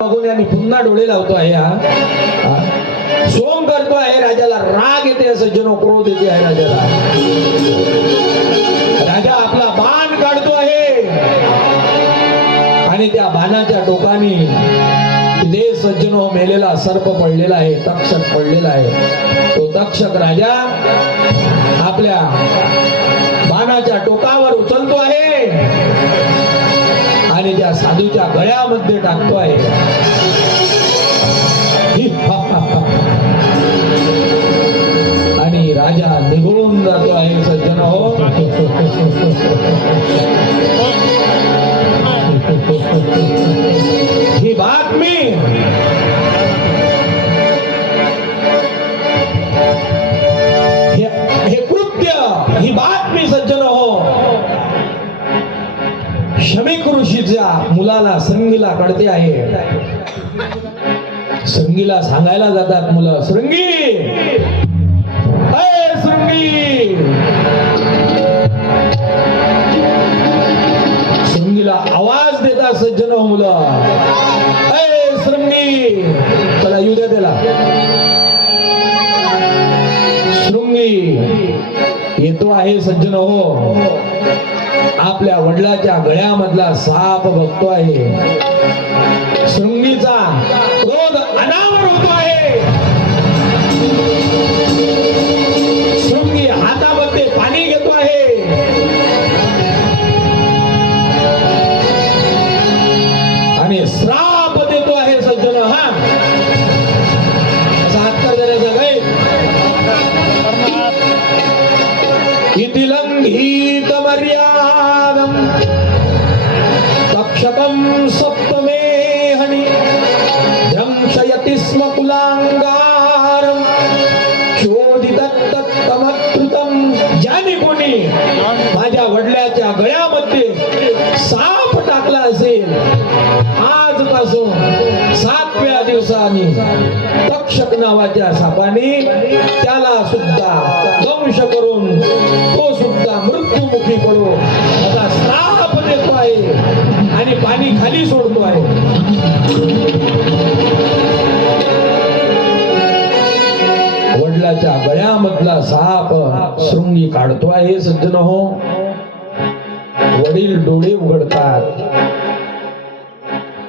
बघून आम्ही पुन्हा डोळे लावतो आहे हा. सोम करतो आहे राजाला. राग येते सज्जनो क्रोध येते आहे राजाला. राजा आपला बाण काढतो आहे. आणि त्या बाणाच्या टोकाने तिथे सज्जनो मेलेला सर्प पडलेला आहे तक्षक पडलेला आहे. तो तक्षक राजा आपल्या बाणाच्या टोकावर उचलतो आहे. साधूच्या गळ्यामध्ये टाकतो आहे आणि राजा निघून जातो. शमिक ऋषीच्या मुलाला संगीला कळते आहे. संगीला सांगायला जातात मुलं शृंगी अय शृंगी आवाज देतात सज्जन हो मुलं. अय शृंगी चला येऊ द्या त्याला. शृंगी येतो आहे सज्जन हो. आपल्या वडिलाच्या गळ्यामधला साप बघतो आहे शृंगीचा क्रोध अनावर होतो आहे शतम सप्तमे हनि दंशयति स्म कुलाङ्गारम् शोधितत्तमकृतम् ज्याने कोणी माझ्या वडिलाच्या गळ्यामध्ये साप टाकला असेल। आजपासून सातव्या दिवसाने तक्षक नावाच्या सापाने त्याला सुद्धा दंश करून तो सुद्धा मृत्युमुखी पडो मधला साप शृंगी काढतो आहे सज्जन हो वडील डोळे उघडतात.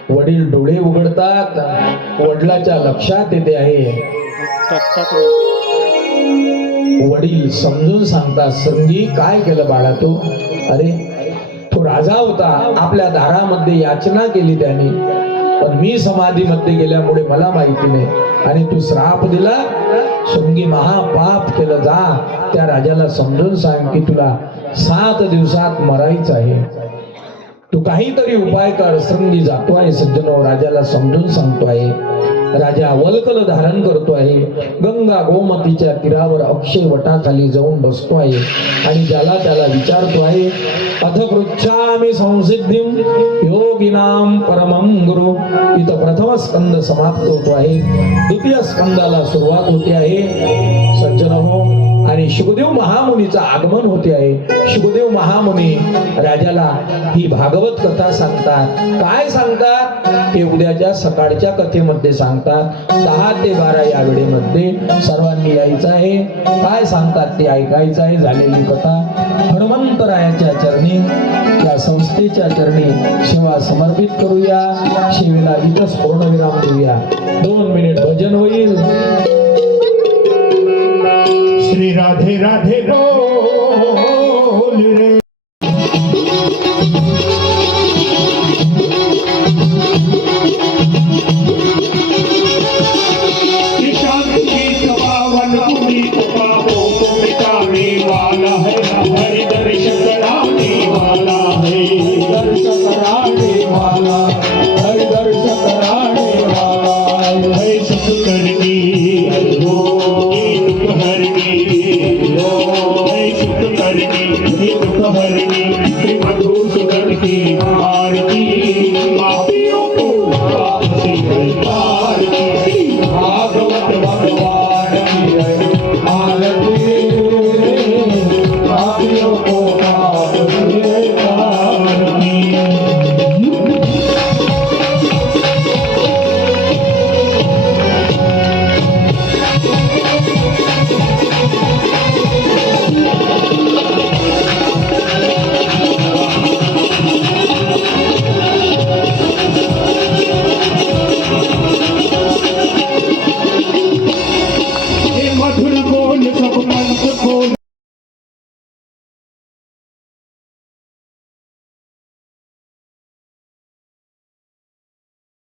वडील डोळे उघडतात. वडिलाच्या लक्षात येते आहे. वडील समजून सांगतात संगी काय केलं बाळा तू? अरे तो राजा होता. आपल्या दारामध्ये याचना केली त्याने. पण मी समाधीमध्ये गेल्यामुळे मला माहिती नाही. आणि तू श्राप दिला संगी महापाप केलं जा. त्या राजाला समजून सांग की तुला सात दिवसात मरायचं आहे. तू काहीतरी उपाय कर श्रंगी जातो आहे सज्जनो राजाला समजून सांगतो आहे. राजा वल्कल धारण करतो आहे गंगा गोमतीच्या तीरावर अक्षय वटाखाली जाऊन बसतो आहे आणि ज्याला त्याला विचारतो आहे अथ पृच्छामी संसिद्धी योगिनाम परमं गुरु. इथं प्रथम स्कंद समाप्त होतो आहे द्वितीय स्कंदाला सुरुवात होते आहे. शुकदेव महामुनीचं आगमन होते आहे. शुकदेव महामुनी राजाला ही भागवत कथा सांगतात. काय सांगतात? ते उद्याच्या सकाळच्या कथेमध्ये सांगतात. दहा ते बारा या वेळेमध्ये सर्वांनी यायचं आहे. काय सांगतात ते ऐकायचं आहे झालेली कथा. हनुमंतरायाच्या चरणी या संस्थेच्या चरणी सेवा समर्पित करूया. सेवेला इथंच पूर्णविराम देऊया. दोन मिनिट भजन होईल. শ্রী রাধে রাধে রোল রে करनी ये con el